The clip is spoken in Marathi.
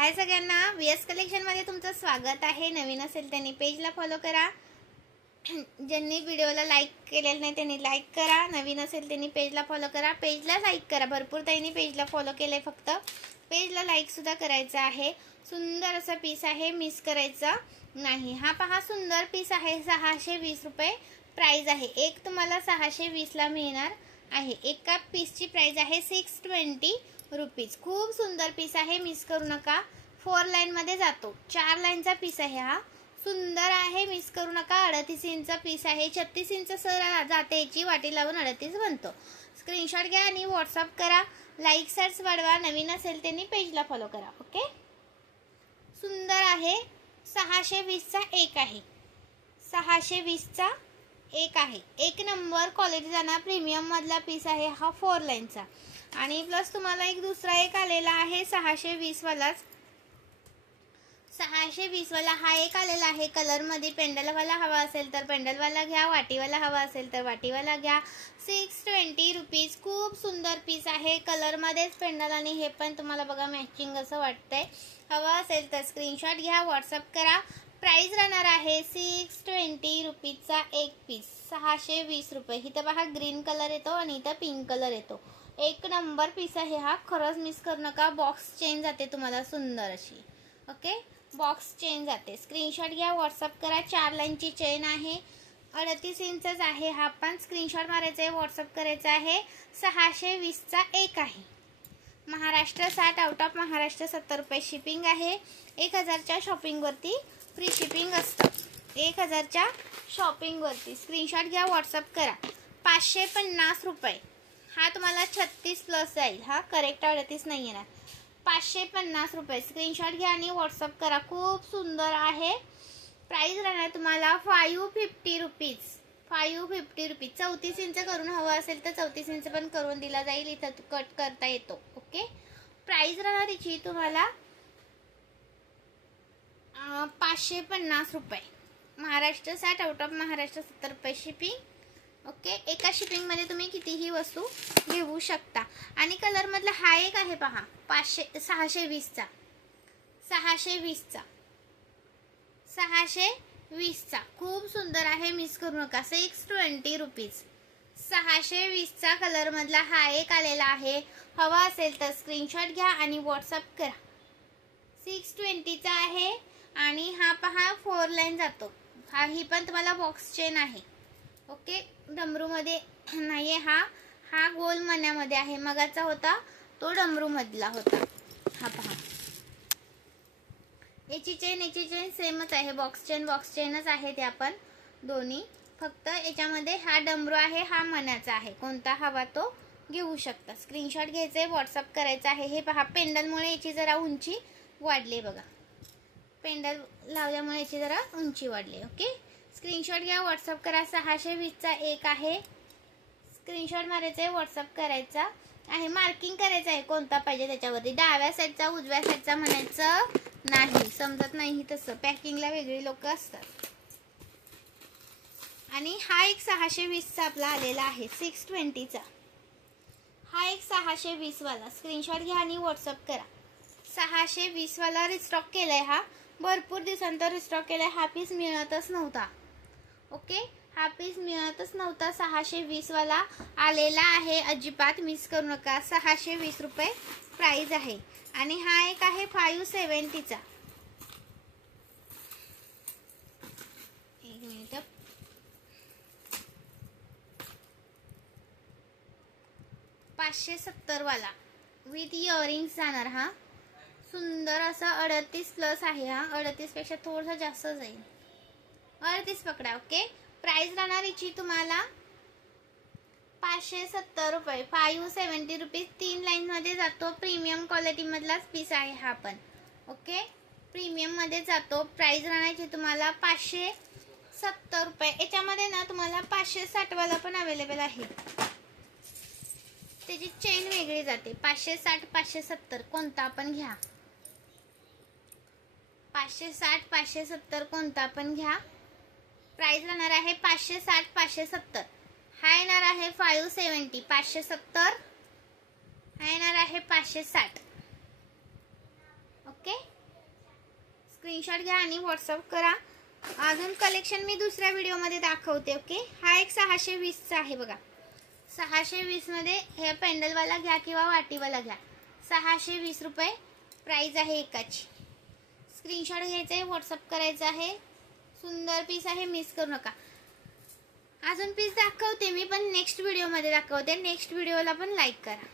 हाय सगळ्यांना, VS कलेक्शन मध्ये तुमचं स्वागत आहे। नवीन असेल त्यांनी पेजला फॉलो करा, ज्यांनी व्हिडिओला लाईक केलेलं नाही त्यांनी लाईक करा, नवीन असेल त्यांनी पेजला फॉलो करा, पेजला लाईक करा। भरपूर ताईंनी पेजला फॉलो केले, फक्त पेजला लाईक सुद्धा करायचं आहे। सुंदर असा पीस आहे, मिस करायचा नाही। हा पहा, सुंदर पीस आहे, 620 रुपये प्राइस आहे। एक तुम्हाला 620 ला मिळणार आहे। एका पीसची प्राइस आहे 620 रुपीज। खूप सुंदर पीस आहे, मिस करू नका। 4 लाइन मध्ये जातो, 4 लाइनचा पीस आहे। हा सुंदर आहे, मिस करू नका। 38 इंच पीस आहे, 36 इंच सर जाते, याची वाटी लावून 38 बनतो। स्क्रीनशॉट घ्या आणि व्हॉट्सअप करा। लाईक सर्च वाढवा, नवीन असेल त्यांनी पेजला फॉलो करा। ओके, सुंदर आहे। 620 चा एक आहे, 620 चा एक आहे। एक नंबर क्वालिटी जाणार, प्रीमियम मधला पीस आहे हा 4 लाइनचा। आणि प्लस तुम्हाला एक दुसरा एक आलेला आहे 620 वालाच, 620 वाला हा एक आलेला आहे। कलर मध्ये पेंडल वाला हवा असेल तर पेंडल वाला घ्या, वाटीवाला हवा असेल तर वाटीवाला घ्या। 620 रुपीज। खूप सुंदर पीस आहे, कलर मध्येच पेंडल आणि हे पण तुम्हाला बघा मॅचिंग असं वाटतंय। हवा असेल तर स्क्रीनशॉट घ्या, व्हॉट्सअप करा। प्राइस राहणार आहे 620 रुपीजचा एक पीस, 620 रुपये। इथं पहा ग्रीन कलर येतो आणि इथं पिंक कलर येतो। एक नंबर पीस आहे हा, खरंच मिस करू नका। बॉक्स चेन जाते तुम्हाला सुंदर अशी। ओके, बॉक्स चेन जाते। स्क्रीनशॉट घ्या, व्हॉट्सअप करा। 4 लाइनची चेन आहे, 38 इंचच आहे। हा पण स्क्रीनशॉट मारायचा आहे, व्हॉट्सअप करायचा आहे। 620 चा एक आहे। महाराष्ट्र 60, आउट ऑफ महाराष्ट्र 70 रुपये शिपिंग आहे। 1000 च्या शॉपिंग वरती फ्री शिपिंग असतं, 1000 च्या शॉपिंग वरती। स्क्रीनशॉट घ्या, व्हॉट्सअप करा। 550 रुपये। हा तुम्हाला 36 प्लस जाईल, हा करेक्ट 38 नाही येणार। 550 रुपये। स्क्रीनशॉट घ्या आणि व्हॉट्सअप करा। खूप सुंदर आहे। प्राइस राहणार तुम्हाला 550 रुपीज, 550 रुपीज। 34 इंच करून हवं असेल तर 34 इंच पण करून दिला जाईल, इथं कट करता येतो। ओके, प्राइस राहणार याची तुम्हाला 550 रुपये। महाराष्ट्र 60, आउट ऑफ महाराष्ट्र 70 रुपये शिपिंग। ओके, एका शिपिंग मध्ये तुम्ही कितीही वस्तू घेऊ शकता। आणि कलर मधला हा एक आहे पहा, 620 चा, 620 चा, 620 चा। खूप सुंदर आहे, मिस करू नका। 620 रुपीज, 620 चा कलर मधला हा एक आलेला आहे। हवा असेल तर स्क्रीनशॉट घ्या आणि व्हॉट्सअप करा। 620 चा आहे आणि हा पहा 4 लाइन जातो। हा ही पण तुम्हाला बॉक्स चेन आहे। ओके, डमरू मध्ये नाहीये, हा गोल मण्यामध्ये आहे। मगाचा होता तो डमरू मधला होता। हा पहा, याची चेन सेमच आहे। बॉक्स चेनच आहे त्या पण दोन्ही, फक्त याच्यामध्ये हा डमरू आहे, हा मण्याचा आहे। कोणता हवा तो घेऊ शकता। स्क्रीनशॉट घ्यायचे, व्हॉट्सअप करायचा आहे। हे पहा, पेंडलमुळे याची जरा उंची वाढली बघा, पेंडल लावल्यामुळे याची जरा उंची वाढली। ओके, स्क्रीनशॉट घ्या, व्हॉट्सअप करा। 620 चा एक आहे। स्क्रीनशॉट मारायचा आहे, व्हॉट्सअप करायचा आहे। मार्किंग करायचं आहे कोणता पाहिजे त्याच्यावरती, डाव्या साईडचा उजव्या साईडचा म्हणायचं नाही, समजत नाही तसं, पॅकिंगला वेगळी लोक असतात। आणि हा एक 620 चा आपला आलेला आहे, 620 चा। हा एक 620 वाला। स्क्रीनशॉट घ्या आणि व्हॉट्सअप करा। 620 वाला रिस्टॉक केलाय, हा भरपूर दिवसांतर रिस्टॉक केलाय। हा पीस मिळतच नव्हता। ओके, हा पीस मिळतच नव्हता। 620 वाला आलेला आहे, अजिबात मिस करू नका। 620 रुपये प्राइस आहे। आणि हा एक आहे 570 चा, एक मिनिट, 570 वाला विथ इयरिंग्स जाणार। हा सुंदर असा 38 प्लस आहे। हा 38 पेक्षा थोडंसं जास्त जाईल, 38 पकडा। ओके, प्राइस राहणार याची तुम्हाला 570 रुपये, 570 रुपीज। 3 लाइन मध्ये जातो, प्रीमियम क्वालिटी मधलाच पीस आहे हा पण। ओके, प्रीमियम मध्ये जातो। प्राइस राहण्याची तुम्हाला 570 रुपये। याच्यामध्ये ना तुम्हाला 560 वाला पण अवेलेबल आहे, त्याची चेन वेगळी जाते। 560, 570 कोणता पण घ्या, 560, 570 कोणता पण घ्या। प्राइस राहणार आहे 560, 570। हा येणार आहे 570, 570। हा येणार आहे 560। ओके। स्क्रीनशॉट घ्या आणि व्हॉट्सअप करा. अजून कलेक्शन मी दुसऱ्या व्हिडिओमध्ये दाखवते. ओके, हा एक 620चा आहे बघा. 620 मध्ये हे पेंडलवाला घ्या किंवा वाटीवाला घ्या. 620 रुपये प्राइस आहे एकाची. स्क्रीनशॉट घ्यायचा आहे, व्हॉट्सअप करायचा आहे. सुंदर पीस आहे, मिस करू नका. अजून पीस दाखवते मी, पण नेक्स्ट व्हिडिओमध्ये दाखवते. नेक्स्ट व्हिडिओला पण लाईक करा.